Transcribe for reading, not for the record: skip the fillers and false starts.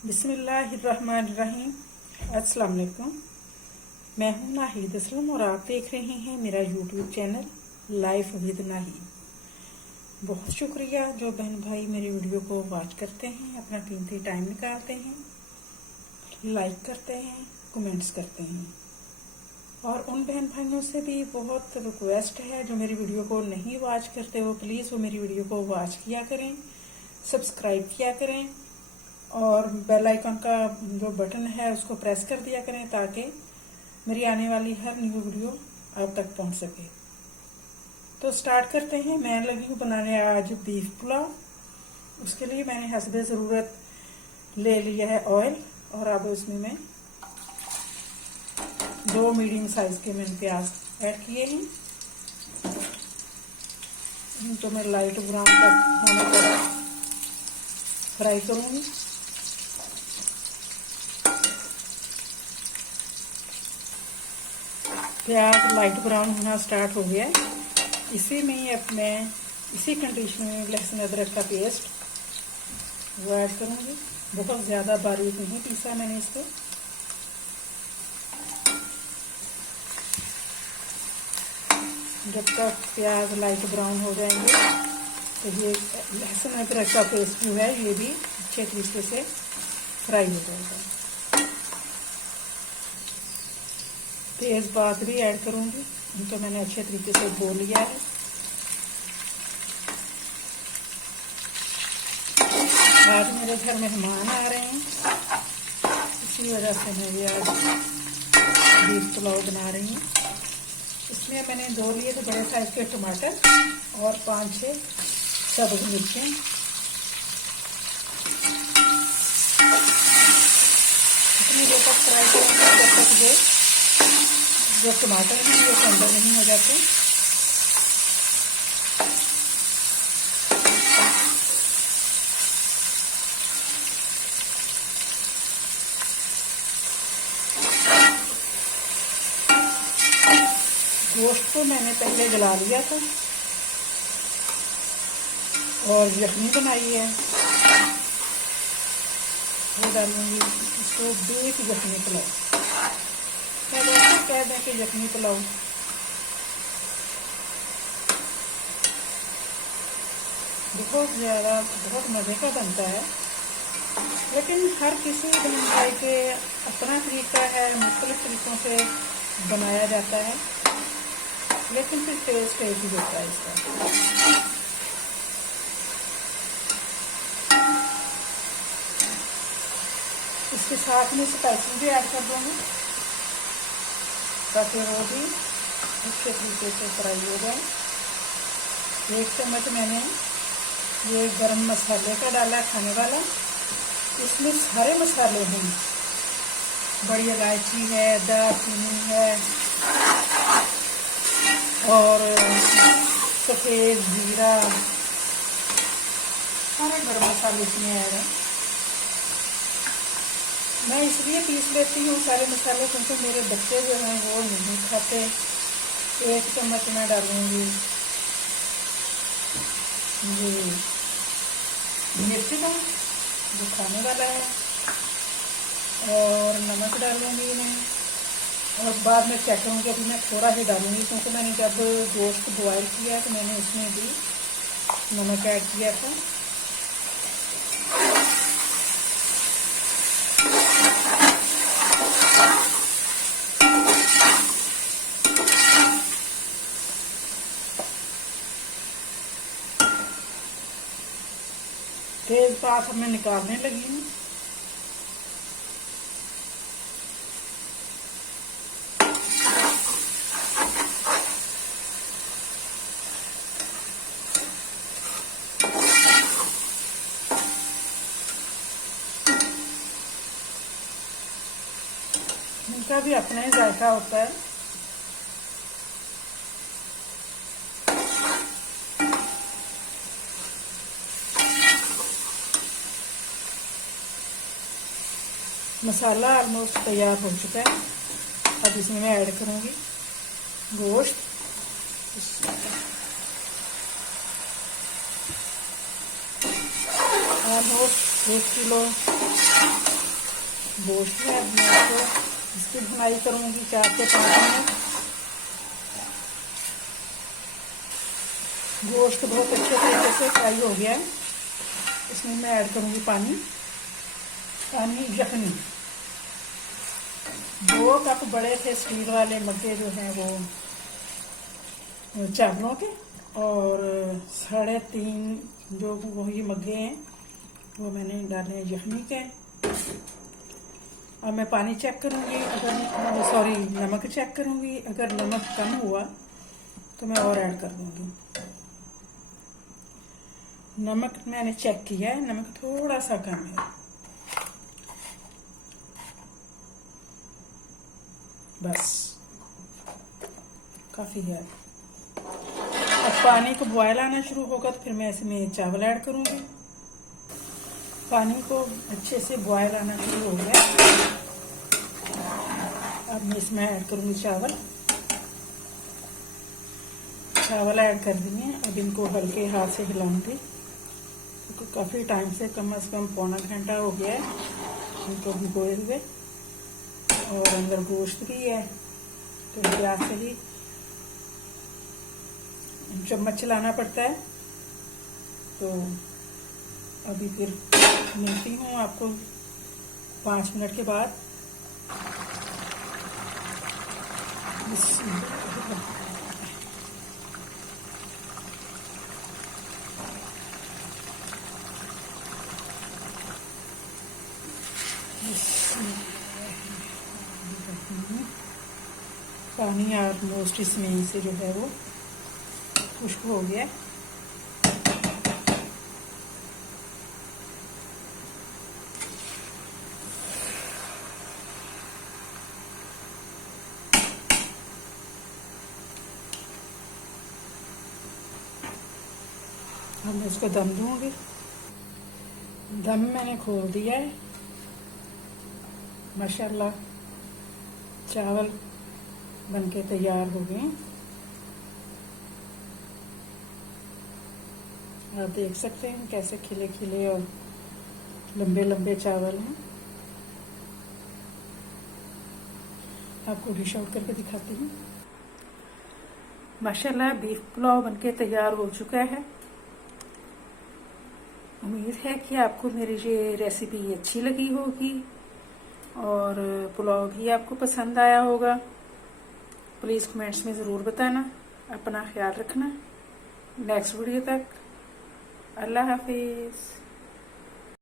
बिस्मिल्लाहिर्रहमानिर्रहीम। अस्सलाम वालेकुम। मैं हूं नाहिद असलम और आप देख रहे हैं मेरा YouTube channel life with Nahid. बहुत शुक्रिया जो बहन भाई मेरी वीडियो को वॉच करते हैं, अपना कीमती टाइम निकालते हैं, लाइक करते हैं, कमेंट्स करते हैं। और उन बहन भाइयों से भी बहुत रिक्वेस्ट है जो मेरी वीडियो को नहीं वॉच करते हो, प्लीज़ वो मेरी वीडियो को वॉच किया करें, सब्सक्राइब किया करें और बेल आइकन का जो बटन है उसको प्रेस कर दिया करें ताकि मेरी आने वाली हर न्यू वीडियो आप तक पहुंच सके। तो स्टार्ट करते हैं। मैं लगी हूँ बनाने आज बीफ पुलाव। उसके लिए मैंने हस्बे ज़रूरत ले लिया है ऑयल और अब उसमें मैं 2 मीडियम साइज के मैंने प्याज ऐड किए हैं। इनको मैं लाइट ब्राउन तक होने तक फ्राई करूँगी। प्याज लाइट ब्राउन होना स्टार्ट हो गया है। इसी में अब मैं इसी कंडीशन में लहसुन अदरक का पेस्ट वो ऐड करूँगी। बहुत ज़्यादा बारीक नहीं पीसा मैंने इसको। जब तक प्याज लाइट ब्राउन हो जाएंगे तो ये लहसुन अदरक का पेस्ट जो है ये भी अच्छे तरीके से फ्राई हो जाएगा। तेज़पात भी ऐड करूँगी, इनको मैंने अच्छे तरीके से भून लिया है। आज मेरे घर मेहमान आ रहे हैं, इसी वजह से मैं ये आज बीफ पुलाव बना रही हूँ। इसमें मैंने 2 लिए थे बड़े साइज के टमाटर और 5-6 सब्ज मिर्चें। इतनी देर तक फ्राई करेंगे जब तक जो टमाटर हैं वो अंदर नहीं हो जाते। गोश्त को मैंने पहले जला लिया था और यखनी बनाई है। वो डालूंगी इसको बीफ यखनी पुलाव। कह दें कि यखनी पुलाव बहुत मज़े का बनता है, लेकिन हर किसी बहन भाई के अपना तरीका है, मुख्तलिफ तरीक़ों से बनाया जाता है, लेकिन फिर टेस्ट एक ही होता है इसका। इसके साथ में स्पाइसी भी ऐड कर दूँगी ताकि वो भी अच्छे तरीके से फ्राई हो जाए। 1 चम्मच मैंने ये गरम मसाले का डाला खाने वाला। इसमें सारे मसाले हैं, बड़ी इलायची है, दालचीनी है और सफ़ेद जीरा, सारे गरम मसाले इसमें ऐड हैं। मैं इसलिए पीस लेती हूँ सारे मसाले क्योंकि मेरे बच्चे जो हैं वो नहीं खाते। 1 चम्मच मैं डालूँगी ये मिर्ची का जो खाने वाला है और नमक डालूँगी मैं, और बाद में चेक करूँगी। अभी मैं थोड़ा ही डालूँगी क्योंकि मैंने जब गोश्त बॉयल किया तो मैंने उसमें भी नमक ऐड किया था। तेज़पात अब मैं निकालने लगी हूँ। इनका भी अपना ही जायका होता है। मसाला ऑलमोस्ट तैयार हो चुका है। अब इसमें मैं ऐड करूँगी गोश्त। ऑलमोस्ट 1 किलो गोश्त है। अब मैं इसको इसकी भुनाई करूँगी 4 से 5 मिनट। गोश्त बहुत अच्छे तरीके से फ्राई हो गया है। इसमें मैं ऐड करूँगी पानी यखनी। 2 कप बड़े थे स्टील वाले मग्गे जो हैं वो चावलों के, और 3.5 जो वो ये मग्गे हैं वो मैंने डाले हैं यखनी के। अब मैं पानी चेक करूँगी, अगर नमक चेक करूँगी। अगर नमक कम हुआ तो मैं और ऐड कर दूँगी। नमक मैंने चेक किया है, नमक थोड़ा सा कम है, बस काफ़ी है। अब पानी को बॉयल आना शुरू होगा तो फिर मैं इसमें चावल ऐड करूँगी। पानी को अच्छे से बॉयल आना शुरू हो गया। अब मैं इसमें ऐड करूँगी चावल ऐड कर दिए। अब इनको हल्के हाथ से हिलाऊंगी क्योंकि काफ़ी टाइम से कम पौना घंटा हो गया है इनको भिगोए हुए, और अंदर गोश्त भी है तो प्याज से ही चम्मच चलाना पड़ता है। तो अभी फिर मिलती हूँ आपको 5 मिनट के बाद। पानी ऑलमोस्ट इसमें से जो है वो खुश्क हो गया। अब मैं इसको दम दूंगी। दम मैंने खोल दिया है। माशाल्लाह चावल बनके तैयार हो गए। आप देख सकते हैं कैसे खिले खिले और लंबे लंबे चावल हैं। आपको डिश आउट करके दिखाती हूँ। माशाल्लाह बीफ पुलाव बनके तैयार हो चुका है। उम्मीद है कि आपको मेरी ये रेसिपी अच्छी लगी होगी और पुलाव भी आपको पसंद आया होगा। प्लीज़ कमेंट्स में ज़रूर बताना। अपना ख्याल रखना। नेक्स्ट वीडियो तक अल्लाह हाफिज़।